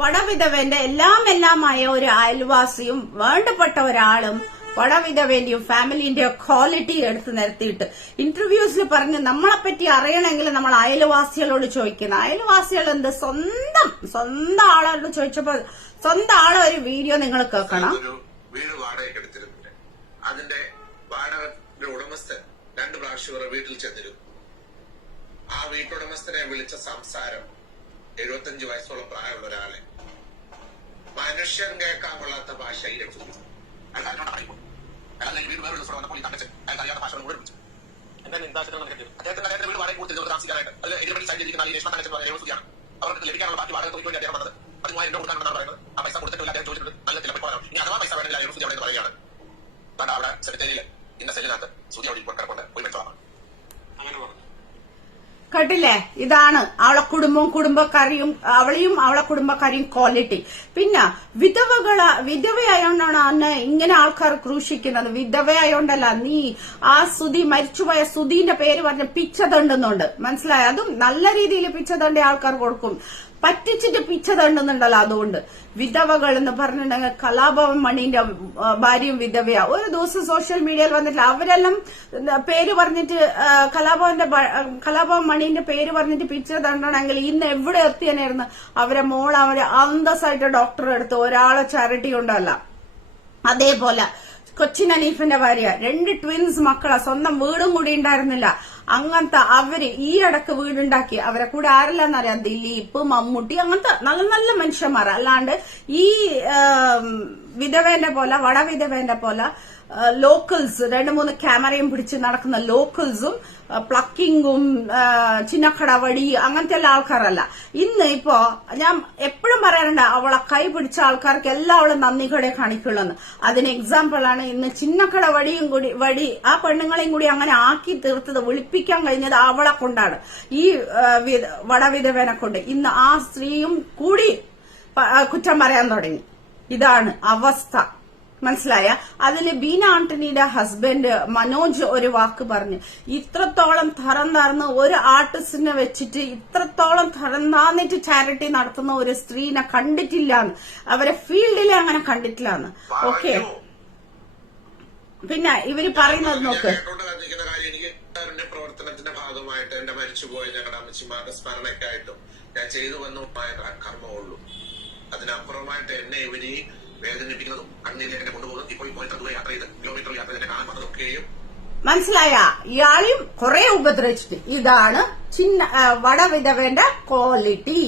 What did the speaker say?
വടവിധവന്റെ എല്ലാമായ ഒരു അയൽവാസിയും വേണ്ടപ്പെട്ട ഒരാളും വടവിധവന്റെയും ഫാമിലിന്റെയും ക്വാളിറ്റി എടുത്ത് നിരത്തിയിട്ട് ഇന്റർവ്യൂസിൽ പറഞ്ഞ് നമ്മളെപ്പറ്റി അറിയണമെങ്കിൽ നമ്മൾ അയൽവാസികളോട് ചോദിക്കണം. അയൽവാസികൾ എന്ത് സ്വന്തം ആളോട് ചോദിച്ചപ്പോ സ്വന്തം ആളെ ഒരു വീഡിയോ നിങ്ങൾ കേൾക്കണം. വീട് വാടകയ്ക്ക് എടുത്തിരുന്നില്ല. അതിന്റെ വാടകയുടെ ഉടമസ്ഥൻ 2 പ്രാവശ്യം വീട്ടിൽ ചെന്നിരുന്നു. ആ വീട്ടുടമസ്ഥനെ വിളിച്ച സംസാരം 75 വയസ്സോളം പ്രായമുള്ള ഒരാളെ മനുഷ്യൻ കേൾക്കാൻ കൊള്ളാത്ത ഭാഷയിൽ വീട് വേറൊരു വന്നപ്പോൾ ഈ തങ്കച്ചൻ അയാൾക്ക് അറിയാത്ത ഭാഷ കൂടെ വിളിച്ചു. അദ്ദേഹത്തിന്റെ വീട് വാടക കൊടുത്ത് താമസിക്കാനായിട്ട് അത് എതിർപടി സൈഡിലിരിക്കുന്ന ഈ രേഷ്മ തങ്കച്ചൻ രേവസുതിയാണ്. അവർക്ക് ലഭിക്കാനുള്ള ബാക്കി വാടക തുകയ്ക്ക് വേണ്ടി അദ്ദേഹം വന്നത് 10,000 രൂപ കൊടുക്കാനാണ് പറയുന്നത്. ആ പൈസ കൊടുത്തിട്ടില്ല. അദ്ദേഹം ചോദിച്ചിട്ട് നല്ല ചിലപ്പോൾ ഇനി അഥവാ പൈസ വേണമെങ്കിൽ രേവസുതി അവിടെ പറയുകയാണ്. അവിടെ സെക്രട്ടേറിയൽ ഇന്ന സെല്ലിനകത്ത് സുതി അവിടെ കിടക്കൊണ്ട് പോയി വെച്ചതാണ്. അങ്ങനെ പറഞ്ഞു. കേട്ടില്ലേ? ഇതാണ് അവളെ കുടുംബക്കാരെയും അവളെയും അവളെ കുടുംബക്കാരെയും ക്വാളിറ്റി. പിന്നെ വിധവയായോണ്ടാണ് അന്ന് ഇങ്ങനെ ആൾക്കാർ ക്രൂശിക്കുന്നത്. വിധവയായോണ്ടല്ല, നീ ആ സുധി മരിച്ചുപോയ സുധീന്റെ പേര് പറഞ്ഞ പിച്ച തണ്ടുന്നുണ്ട്, മനസ്സിലായോ? അതും നല്ല രീതിയിൽ പിച്ച തണ്ടി ആൾക്കാർ കൊടുക്കും. പറ്റിച്ചിട്ട് പിച്ച തണ്ടുന്നുണ്ടല്ലോ. അതുകൊണ്ട് വിധവകൾ എന്ന് പറഞ്ഞിട്ടുണ്ടെങ്കിൽ കലാഭവൻ മണീന്റെ ഭാര്യയും വിധവയാ. ഒരു ദിവസം സോഷ്യൽ മീഡിയയിൽ വന്നിട്ടില്ല, അവരെല്ലാം പേര് പറഞ്ഞിട്ട് കലാഭവൻ മണീന്റെ പേര് പറഞ്ഞിട്ട് പിച്ച തണ്ടണമെങ്കിൽ ഇന്ന് എവിടെ എത്തിയനായിരുന്നു. അവരെ അവരെ അന്തസ്സായിട്ട് ഡോക്ടറെ എടുത്ത് ഒരാളെ ചാരിറ്റി കൊണ്ടല്ല. അതേപോലെ കൊച്ചിൻ അനീഫിന്റെ ഭാര്യ 2 ട്വിൻസ് മക്കളെ, സ്വന്തം വീടും കൂടി ഉണ്ടായിരുന്നില്ല. അങ്ങനത്തെ അവര് ഈ ഇടക്ക് വീടുണ്ടാക്കി. അവരെ കൂടെ ആരെല്ലാന്നറിയാം, ദിലീപ്, മമ്മൂട്ടി, അങ്ങനത്തെ നല്ല നല്ല മനുഷ്യന്മാർ. അല്ലാണ്ട് ഈ വിധവേന്റെ പോലെ വടവിധവേന്റെ പോലെ ലോക്കൽസ് 2-3 ക്യാമറയും പിടിച്ച് നടക്കുന്ന ലോക്കൽസും പ്ലക്കിങ്ങും ചിന്നക്കട വടി അങ്ങനത്തെ എല്ലാ ആൾക്കാരല്ല. ഇന്ന് ഇപ്പോ ഞാൻ എപ്പോഴും പറയാറുണ്ട്, അവളെ കൈ പിടിച്ച ആൾക്കാർക്ക് എല്ലാം അവള് നന്ദികളെ കാണിക്കുള്ളൂ. അതിന് എക്സാമ്പിൾ ആണ് ഇന്ന് ചിന്നക്കട വടി ആ പെണ്ണുങ്ങളെയും കൂടി അങ്ങനെ ആക്കി തീർത്തത്, വിളിപ്പിക്കാൻ കഴിഞ്ഞത് അവളെ കൊണ്ടാണ്, ഈ വടവിധവനെ കൊണ്ട്. ഇന്ന് ആ സ്ത്രീയും കൂടി കുറ്റം പറയാൻ തുടങ്ങി. ഇതാണ് അവസ്ഥ, മനസ്സിലായ? അതില് ബീന ആന്റണിയുടെ ഹസ്ബൻഡ് മനോജ് ഒരു വാക്ക് പറഞ്ഞു, ഇത്രത്തോളം തരം താർന്ന് ഒരു ആർട്ടിസ്റ്റിനെ വെച്ചിട്ട് ഇത്രത്തോളം തരം താന്നിട്ട് ചാരിറ്റി നടത്തുന്ന ഒരു സ്ത്രീനെ കണ്ടിട്ടില്ലാന്ന്, അവരെ ഫീൽഡിലെ അങ്ങനെ കണ്ടിട്ടില്ലാന്ന്. ഓക്കെ, പിന്നെ ഇവര് പറയുന്നത് നോക്ക്. പ്രവർത്തനത്തിന്റെ ഭാഗമായിട്ട് എന്റെ മരിച്ചുപോയ ഞങ്ങളുടെ അമ്മച്ചിമാരുടെ സ്മരണയ്ക്കായിട്ടും ഞാൻ ചെയ്തു വന്നതുമായ കർമ്മമുള്ളൂ. അതിനപ്പുറമായിട്ട് എന്നെ ഇവര് വേദനിപ്പിക്കുന്നതും കണ്ണിലേക്ക് എന്നെ കൊണ്ടുപോകുന്നത് ഇപ്പോൾ ദൂരെ യാത്ര ചെയ്ത് കിലോമീറ്റർ യാത്ര എന്നെ കാണാൻ വന്നതൊക്കെയും മനസ്സിലായ? ഇയാളെയും കുറെ ഉപദ്രവിച്ചിട്ട്. ഇതാണ് വടവിധവന്റെ ക്വാളിറ്റി.